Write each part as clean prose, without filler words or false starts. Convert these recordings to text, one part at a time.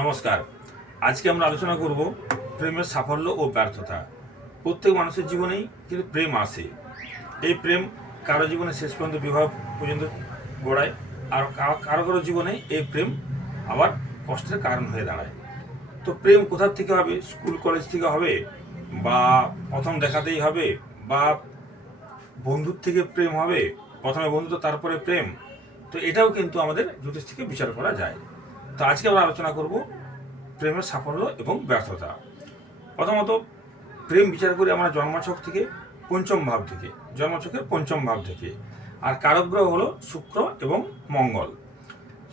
নমস্কার। আজকে আমরা আলোচনা করব প্রেমের সাফল্য ও ব্যর্থতা। প্রত্যেক মানুষের জীবনেই কিন্তু প্রেম আসে। এই প্রেম কারো জীবনে শেষ পর্যন্ত বিবাহ পর্যন্ত গড়ায়, আর কারো কারো জীবনে এই প্রেম আবার কষ্টের কারণ হয়ে দাঁড়ায়। তো প্রেম কোথার থেকে হবে? স্কুল কলেজ থেকে হবে, বা প্রথম দেখাতেই হবে, বা বন্ধুর থেকে প্রেম হবে, প্রথমে বন্ধুত্ব তারপরে প্রেম। তো এটাও কিন্তু আমাদের জ্যোতিষ থেকে বিচার করা যায়। তো আজকে আমরা আলোচনা করব প্রেমের সাফল্য এবং ব্যর্থতা। প্রথমত প্রেম বিচার করি আমরা জন্মছক থেকে, পঞ্চম ভাব থেকে, জন্মছকের পঞ্চম ভাব থেকে। আর কারক গ্রহ হলো শুক্র এবং মঙ্গল।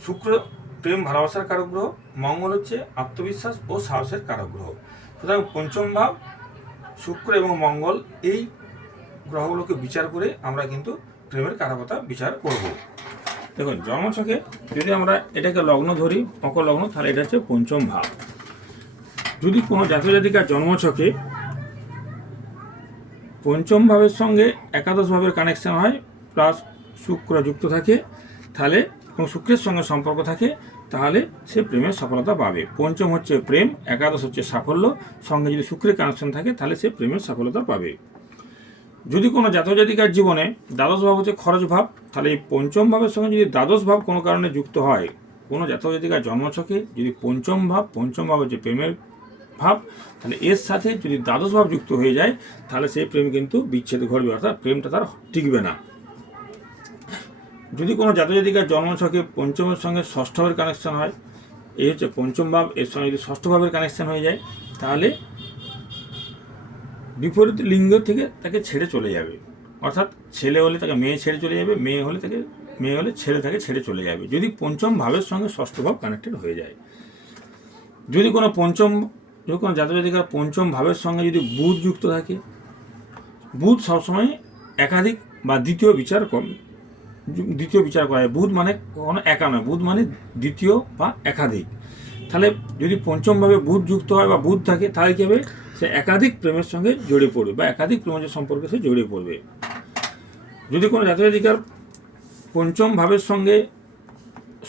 শুক্র প্রেম ভালোবাসার কারক গ্রহ, মঙ্গল হচ্ছে আত্মবিশ্বাস ও সাহসের কারক গ্রহ। সুতরাং পঞ্চম ভাব, শুক্র এবং মঙ্গল, এই গ্রহগুলোকে বিচার করে আমরা কিন্তু প্রেমের কারকতা বিচার করব। দেখুন, জন্মছকে যদি আমরা এটাকে লগ্ন ধরি, মকর লগ্ন, তাহলে এটা হচ্ছে পঞ্চম ভাব। যদি কোনো জাতজাতিকার জন্মছকে পঞ্চম ভাবের সঙ্গে একাদশ ভাবের কানেকশন হয়, প্লাস শুক্র যুক্ত থাকে, তাহলে এবং শুক্রের সঙ্গে সম্পর্ক থাকে, তাহলে সে প্রেমের সফলতা পাবে। পঞ্চম হচ্ছে প্রেম, একাদশ হচ্ছে সাফল্য, সঙ্গে যদি শুক্রের কানেকশন থাকে তাহলে সে প্রেমের সফলতা পাবে। যদি কোনো জাতজাতিকার জীবনে দ্বাদশ ভাব হচ্ছে খরচ ভাব, তাহলে এই পঞ্চম ভাবের সঙ্গে যদি দ্বাদশ ভাব কোনো কারণে যুক্ত হয়, কোনো জাতজাতিকার জন্মছকে যদি পঞ্চম ভাব হচ্ছে প্রেমের ভাব, তাহলে এর সাথে যদি দ্বাদশ ভাব যুক্ত হয়ে যায়, তাহলে সেই প্রেম কিন্তু বিচ্ছেদ ঘটবে, অর্থাৎ প্রেমটা তার টিকবে না। যদি কোনো জাতজাতিকার জন্মছকে পঞ্চমের সঙ্গে ষষ্ঠ ভাবের কানেকশন হয়, এই হচ্ছে পঞ্চম ভাব, এর সঙ্গে যদি ষষ্ঠ ভাবের কানেকশন হয়ে যায়, তাহলে বিপরীত লিঙ্গ থেকে তাকে ছেড়ে চলে যাবে। অর্থাৎ ছেলে হলে তাকে মেয়ে ছেড়ে চলে যাবে, মেয়ে হলে ছেলে তাকে ছেড়ে চলে যাবে, যদি পঞ্চম ভাবের সঙ্গে ষষ্ঠ ভাব কানেক্টেড হয়ে যায়। যদি কোনো জাতজাতিকার পঞ্চম ভাবের সঙ্গে যদি বুধ যুক্ত থাকে, বুধ সবসময় একাধিক বা দ্বিতীয় বিচার করা হয়। বুধ মানে কখনো একা নয়, বুধ মানে দ্বিতীয় বা একাধিক। তাহলে যদি পঞ্চম ভাবে বুধ যুক্ত হয় বা বুধ থাকে, তাহলে কী হবে? সে একাধিক প্রেমের সঙ্গে জড়িয়ে পড়বে বা একাধিক প্রেমের সম্পর্কে সে জড়িয়ে পড়বে। যদি কোনো জাতজাতিকার পঞ্চম ভাবের সঙ্গে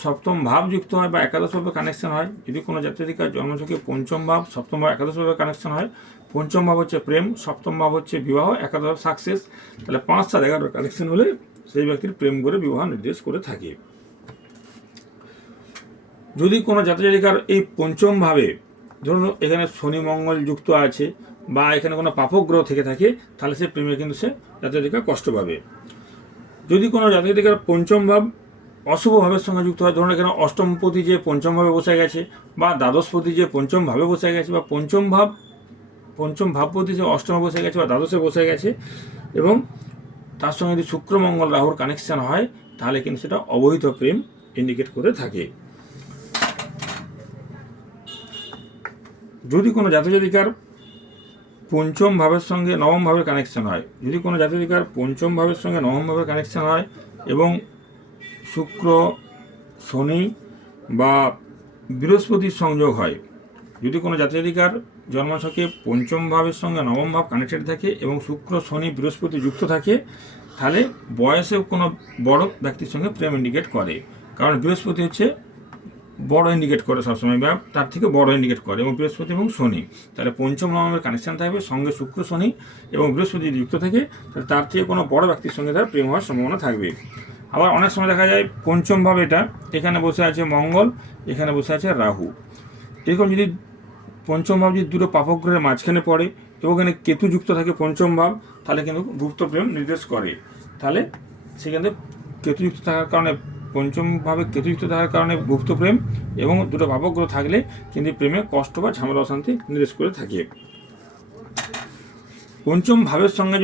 সপ্তম ভাব যুক্ত হয় বা একাদশ ভাবে কানেকশন হয়, যদি কোনো জাতজাতিকার জন্মছকে পঞ্চম ভাব, সপ্তম ভাব, একাদশ ভাবে কানেকশন হয়, পঞ্চম ভাব হচ্ছে প্রেম, সপ্তম ভাব হচ্ছে বিবাহ, একাদশ ভাব সাকসেস, তাহলে 5, 7, 11 কানেকশন হলে সেই ব্যক্তির প্রেম করে বিবাহ নির্দেশ করে থাকে। যদি কোনো জাতজাতিকার এই পঞ্চম ভাবে, ধরুন এখানে শনি মঙ্গল যুক্ত আছে বা এখানে কোনো পাপগ্রহ থেকে থাকে, তাহলে সে প্রেমে কিন্তু সে জাতজাতিকা কষ্ট পাবে। যদি কোনো জাতজাতিকার পঞ্চম ভাব অশুভ ভাবের সঙ্গে যুক্ত হয়, ধরুন এখানে অষ্টমপতি যে পঞ্চম ভাবে বসে গেছে, বা দ্বাদশপতি যে পঞ্চম ভাবে বসে গেছে, বা পঞ্চম ভাবপতি যে অষ্টমে বসে গেছে বা দ্বাদশে বসে গেছে, এবং তার সঙ্গে যদি শুক্র মঙ্গল রাহুর কানেকশন হয়, তাহলে কিন্তু সেটা অবৈধ প্রেম ইন্ডিকেট করে থাকে। যদি কোনো জাতজাতিকার পঞ্চম ভাবের সঙ্গে নবম ভাবের কানেকশন হয়, এবং শুক্র, শনি বা বৃহস্পতির সংযোগ হয়, যদি কোনো জাতজাতিকার জন্মছকে পঞ্চম ভাবের সঙ্গে নবম ভাব কানেক্টেড থাকে এবং শুক্র, শনি, বৃহস্পতি যুক্ত থাকে, তাহলে বয়সে কোনো বড় ব্যক্তির সঙ্গে প্রেম ইন্ডিকেট করে। কারণ বৃহস্পতি হচ্ছে বড় ইন্ডিকেট করে সবসময়, বা তার থেকে বড় ইন্ডিকেট করে, এবং বৃহস্পতি এবং শনি, তাহলে পঞ্চম নবমের কানেকশন থাকবে, সঙ্গে শুক্র, শনি এবং বৃহস্পতি যুক্ত থাকে, তাহলে তার থেকে কোনো বড় ব্যক্তির সঙ্গে তার প্রেম হওয়ার সম্ভাবনা থাকবে। আবার অনেক সময় দেখা যায় পঞ্চম ভাব এটা, এখানে বসে আছে মঙ্গল, এখানে বসে আছে রাহু, এরকম যদি পঞ্চম ভাব যদি দুটো পাপগ্রহের মাঝখানে পড়ে এবং এখানে কেতু যুক্ত থাকে পঞ্চম ভাব, তাহলে কিন্তু গুপ্ত প্রেম নির্দেশ করে। তাহলে সেখানে কেতুযুক্ত থাকার কারণে, পঞ্চম ভাবে কেতুযুক্ত থাকার কারণে গুপ্ত প্রেম, এবং দুটো পাপগ্রহ থাকলে কিন্তু প্রেমে কষ্ট বা ঝামেলা অশান্তি নির্দেশ করে থাকে। পঞ্চম ভাবের সঙ্গে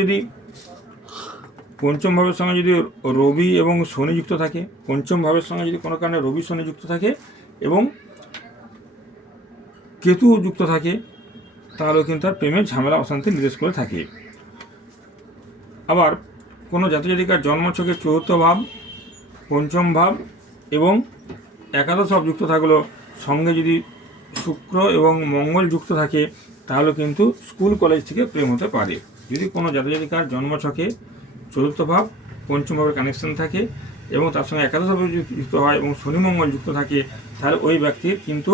যদি রবি এবং শনি যুক্ত থাকে, পঞ্চম ভাবের সঙ্গে যদি কোনো কারণে রবি শনি যুক্ত থাকে এবং কেতু যুক্ত থাকে, তাহলেও কিন্তু তার প্রেমের ঝামেলা অশান্তি নির্দেশ করে থাকে। আবার কোনো জাতজাতিকার জন্মছকে চতুর্থ ভাব, পঞ্চম ভাব এবং একাদশ ভাব যুক্ত থাকলেও সঙ্গে যদি শুক্র এবং মঙ্গল যুক্ত থাকে, তাহলে কিন্তু স্কুল কলেজ থেকে প্রেম হতে পারে। যদি কোনো জাতজাতিকার জন্মছকে চতুর্থ ভাব, পঞ্চম ভাবের কানেকশন থাকে এবং তার সঙ্গে একাদশ ভাবে যুক্ত হয় এবং শনি মঙ্গল যুক্ত থাকে, তাহলে ওই ব্যক্তির কিন্তু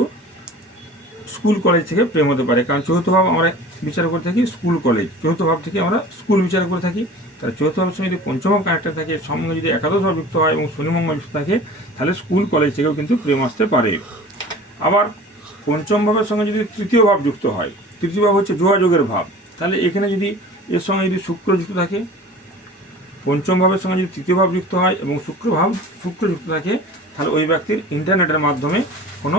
স্কুল কলেজ থেকে প্রেম হতে পারে, কারণ চতুর্থ ভাব আমরা বিচার করে থাকি স্কুল কলেজ, চতুর্থ ভাব থেকে আমরা স্কুল বিচার করে থাকি। তাহলে চতুর্থ ভাবের সঙ্গে যদি পঞ্চম ভাব কানেক্টেড থাকে, সঙ্গে যদি একাদশ ভাব যুক্ত হয় এবং শনি মঙ্গল যুক্ত থাকে, তাহলে স্কুল কলেজ থেকেও কিন্তু প্রেম আসতে পারে। আবার পঞ্চম ভাবের সঙ্গে যদি তৃতীয় ভাব যুক্ত হয়, তৃতীয় ভাব হচ্ছে যোগাযোগের ভাব, তাহলে এখানে যদি এর সঙ্গে যদি শুক্র যুক্ত থাকে, পঞ্চম ভাবের সঙ্গে যদি তৃতীয় ভাব যুক্ত হয় এবং শুক্র যুক্ত থাকে, তাহলে ওই ব্যক্তির ইন্টারনেটের মাধ্যমে কোনো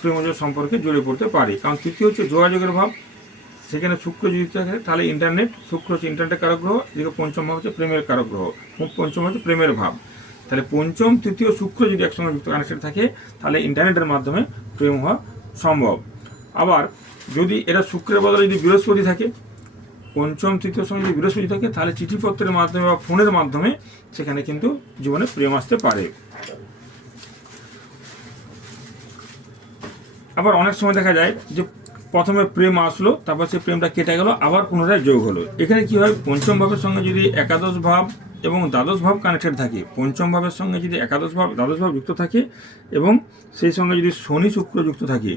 প্রেমজ সম্পর্কে জড়িয়ে পড়তে পারে। কারণ তৃতীয় হচ্ছে যোগাযোগের ভাব, সেখানে শুক্র যদি থাকে তাহলে ইন্টারনেট, শুক্র হচ্ছে ইন্টারনেটের কারক গ্রহ, এদিকে পঞ্চম ভাব হচ্ছে প্রেমের কারক গ্রহ, পঞ্চম হচ্ছে প্রেমের ভাব। তাহলে পঞ্চম তৃতীয় শুক্র যদি একসঙ্গে যুক্ত কানেকশন থাকে, তাহলে ইন্টারনেটের মাধ্যমে প্রেম হওয়া সম্ভব। আবার যদি এরা শুক্রের বদলে যদি বৃহস্পতি থাকে, পঞ্চম তৃতীয় সঙ্গে যদি বৃহস্পতি থাকে, তাহলে চিঠিপত্রের মাধ্যমে বা ফোনের মাধ্যমে সেখানে কিন্তু জীবনে প্রেম আসতে পারে। আবার অনেক সময় দেখা যায় যে প্রথমে প্রেম আসলো, তারপর সেই প্রেমটা কেটে গেল, আবার পুনরায় যোগ হলো। এখানে কি হয়, পঞ্চম ভাবের সঙ্গে যদি একাদশ ভাব এবং দ্বাদশ ভাব কানেক্টেড থাকে, পঞ্চম ভাবের সঙ্গে যদি একাদশ ভাব দ্বাদশ ভাব যুক্ত থাকে এবং সেই সঙ্গে যদি শনি শুক্র যুক্ত থাকে,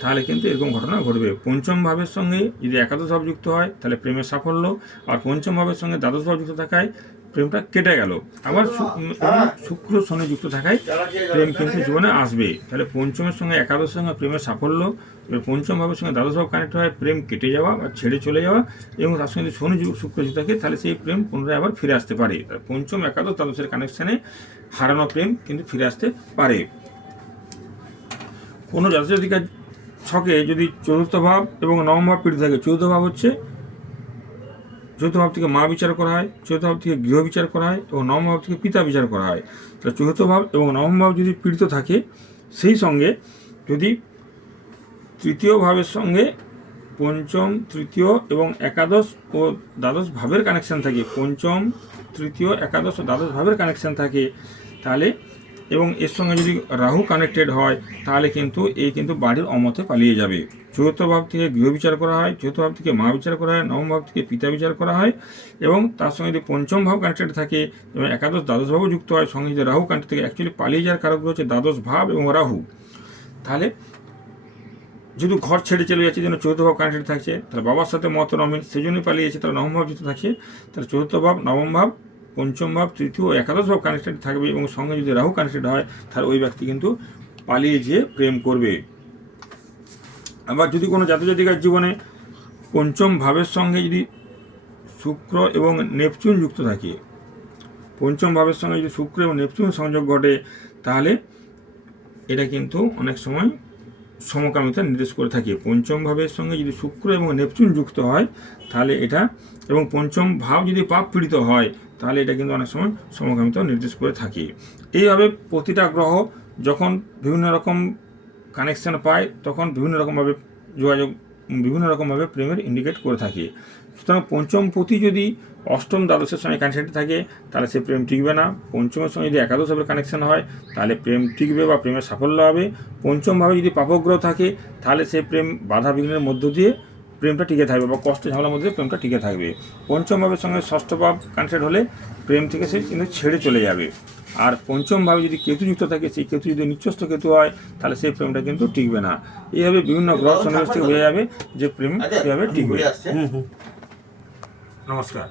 তাহলে কিন্তু এরকম ঘটনা ঘটবে। পঞ্চম ভাবের সঙ্গে যদি একাদশ ভাব যুক্ত হয়, তাহলে প্রেমের সাফল্য, আর পঞ্চম ভাবের সঙ্গে দ্বাদশ ভাব যুক্ত থাকায় প্রেমটা কেটে গেল। আবার শুক্র শনি যুক্ত থাকায় প্রেম কিন্তু জীবনে আসবে। তাহলে পঞ্চমের সঙ্গে একাদশের সঙ্গে প্রেমের সাফল্য, পঞ্চম ভাবের সঙ্গে দ্বাদশ ভাব কানেক্ট হয়, প্রেম কেটে যাওয়া বা ছেড়ে চলে যাওয়া, এবং তার সঙ্গে যদি শনি শুক্র যুক্ত থাকে, তাহলে সেই প্রেম পুনরায় আবার ফিরে আসতে পারে। পঞ্চম একাদশ দ্বাদশের কানেকশানে হারানো প্রেম কিন্তু ফিরে আসতে পারে। কোনো জাতজাতিকার ছকে যদি চতুর্থ ভাব এবং নবম ভাব পীড়িত থাকে, চতুর্থ ভাব হচ্ছে চতুর্থ ভাব থেকে মা বিচার করা হয়, চতুর্থ ভাব থেকে গৃহ বিচার করা হয় এবং নবম ভাব থেকে পিতা বিচার করা হয়। তাহলে চতুর্থ ভাব এবং নবম ভাব যদি পীড়িত থাকে, সেই সঙ্গে যদি তৃতীয় ভাবের সঙ্গে পঞ্চম তৃতীয় এবং একাদশ ও দ্বাদশ ভাবের কানেকশান থাকে, পঞ্চম তৃতীয় একাদশ ও দ্বাদশ ভাবের কানেকশান থাকে, তাহলে এবং এর সঙ্গে যদি রাহু কানেক্টেড হয়, তাহলে কিন্তু এই কিন্তু বাড়ির অমতে পালিয়ে যাবে। চতুর্থ ভাব থেকে গৃহ বিচার করা হয়, চতুর্থ ভাব থেকে মা বিচার করা হয়, নবম ভাব থেকে পিতা বিচার করা হয়, এবং তার সঙ্গে যদি পঞ্চম ভাব কানেক্টেড থাকে এবং একাদশ দ্বাদশ ভাবও যুক্ত হয়, সঙ্গে যদি রাহু কানেক্টেড থাকে, অ্যাকচুয়ালি পালিয়ে যাওয়ার কারকগুলো হচ্ছে দ্বাদশ ভাব এবং রাহু। তাহলে যেহেতু ঘর ছেড়ে চলে যাচ্ছে, যেন চতুর্থ ভাব কানেক্টেড থাকছে, তাহলে বাবার সাথে মত নমিন, সেই জন্যই পালিয়েছে, তাহলে নবম ভাব যুক্ত থাকছে, তাহলে চতুর্থ ভাব নবম ভাব পঞ্চম ভাব তৃতীয় একাদশ ভাব কানেক্টেড থাকবে, এবং সঙ্গে যদি রাহু কানেক্টেড হয়, তাহলে ওই ব্যক্তি কিন্তু পালিয়ে যেয়ে প্রেম করবে। আবার যদি কোনো জাতজাতিকার জীবনে পঞ্চম ভাবের সঙ্গে যদি শুক্র এবং নেপচুন যুক্ত থাকে, পঞ্চম ভাবের সঙ্গে যদি শুক্র এবং নেপচুন সংযোগ ঘটে, তাহলে এটা কিন্তু অনেক সময় সমকামিতা নির্দেশ করে থাকে। পঞ্চম ভাবের সঙ্গে যদি শুক্র এবং নেপচুন যুক্ত হয়, তাহলে এটা, এবং পঞ্চম ভাব যদি পাপ পীড়িত হয়, তাহলে এটা কিন্তু অনেক সময় সমকামিতা নির্দেশ করে থাকে। এইভাবে প্রতিটা গ্রহ যখন বিভিন্ন রকম কানেকশান পায়, তখন বিভিন্ন রকমভাবে যোগাযোগ, বিভিন্ন রকমভাবে প্রেমের ইন্ডিকেট করে থাকে। সুতরাং পঞ্চম পতি যদি অষ্টম দ্বাদশের সঙ্গে কানেকশান থাকে, তাহলে সে প্রেম টিকবে না। পঞ্চমের সঙ্গে যদি একাদশ ভাবের কানেকশান হয়, তাহলে প্রেম টিকবে বা প্রেমের সাফল্য হবে। পঞ্চমভাবে যদি পাপগ্রহ থাকে, তাহলে সে প্রেম বাধা বিঘ্নের মধ্য দিয়ে প্রেমটা টিকে থাকবে বা কষ্ট ঝামেলার মধ্যে প্রেমটা টিকে থাকবে। পঞ্চম ভাবের সঙ্গে ষষ্ঠ ভাব কানেক্টেড হলে প্রেম থেকে সে কিন্তু ছেড়ে চলে যাবে। আর পঞ্চম ভাবে যদি কেতু যুক্ত থাকে, সেই কেতু যদি নিচস্থ কেতু হয়, তাহলে সেই প্রেমটা কিন্তু টিকবে না। এইভাবে বিভিন্ন গ্রহ সন্নিবেশ থেকে বোঝা যাবে যে প্রেম কীভাবে টিকবে। নমস্কার।